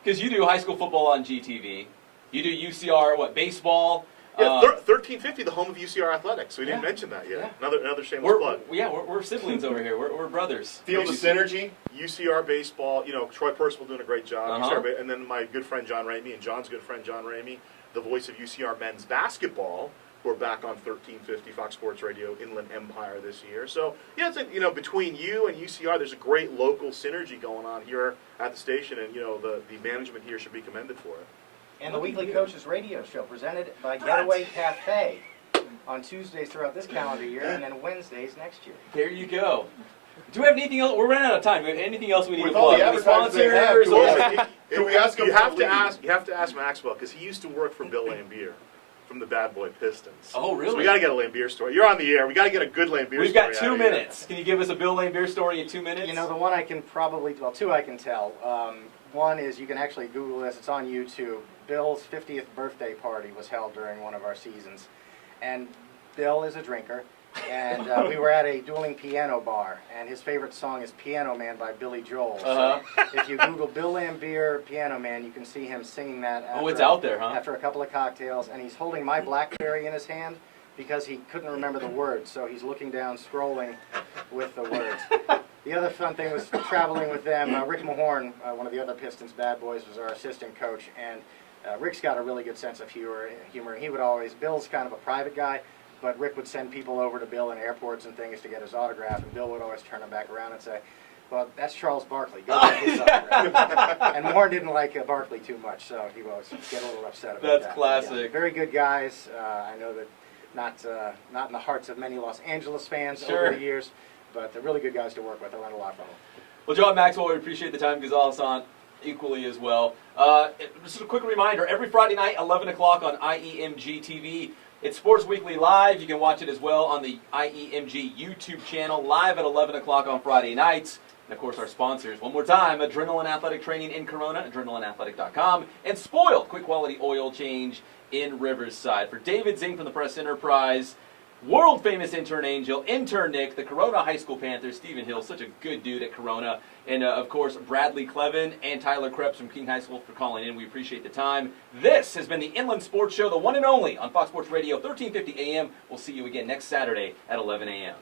Because you do high school football on GTV, you do UCR baseball. Yeah, 1350, the home of UCR athletics. We didn't mention that yet. Yeah. Another shameless plug. We're siblings over here. We're brothers. Field of synergy. UCR baseball. Troy Percival doing a great job. UCR, and then my good friend John Ramey and John's good friend John Ramey, the voice of UCR men's basketball. who are back on 1350 Fox Sports Radio Inland Empire this year. So, yeah, it's between you and UCR, there's a great local synergy going on here at the station, and, the management here should be commended for it. And the Weekly Coaches Radio Show, presented by Getaway Cafe, on Tuesdays throughout this calendar year, and then Wednesdays next year. There you go. Do we have anything else? We're running out of time. Do we have anything else we need With to all plug? the Any advertising they have, sponsors? Can we ask him? You have to ask Maxwell, because he used to work for Bill Lambier from the Bad Boy Pistons. Oh, really? So we got to get a Lambier story. You're on the air. We got to get a good Lambier story. We've got out 2 of minutes. you. Can you give us a Bill Lambier story in 2 minutes? The one I can two I can tell. One is, you can actually Google this. It's on YouTube. Bill's 50th birthday party was held during one of our seasons. And Bill is a drinker. And we were at a dueling piano bar, and his favorite song is Piano Man by Billy Joel. So if you Google Bill Lambier Piano Man, you can see him singing that it's out there, huh? After a couple of cocktails, and he's holding my BlackBerry in his hand because he couldn't remember the words, so he's looking down, scrolling with the words. The other fun thing was traveling with them. Rick Mahorn, one of the other Pistons bad boys, was our assistant coach, and Rick's got a really good sense of humor. He would always, Bill's kind of a private guy, but Rick would send people over to Bill in airports and things to get his autograph, and Bill would always turn him back around and say, well, that's Charles Barkley. Go get his autograph. And Moore didn't like Barkley too much, so he would always get a little upset about that. That's classic. Yeah, very good guys. I know that not in the hearts of many Los Angeles fans over the years, but they're really good guys to work with. I learned a lot from them. Well, John Maxwell, we appreciate the time. Ghizal Hasan, equally as well. Just a quick reminder, every Friday night, 11 o'clock on IEMG TV. It's Sports Weekly Live. You can watch it as well on the IEMG YouTube channel, live at 11 o'clock on Friday nights. And, of course, our sponsors, one more time, Adrenaline Athletic Training in Corona, adrenalineathletic.com, and Spoil, quick quality oil change in Riverside. For David Zing from the Press Enterprise, world-famous intern Angel, intern Nick, the Corona High School Panthers, Stephen Hill, such a good dude at Corona, and, of course, Bradley Clevin and Tyler Krebs from King High School for calling in. We appreciate the time. This has been the Inland Sports Show, the one and only on Fox Sports Radio, 1350 AM. We'll see you again next Saturday at 11 a.m.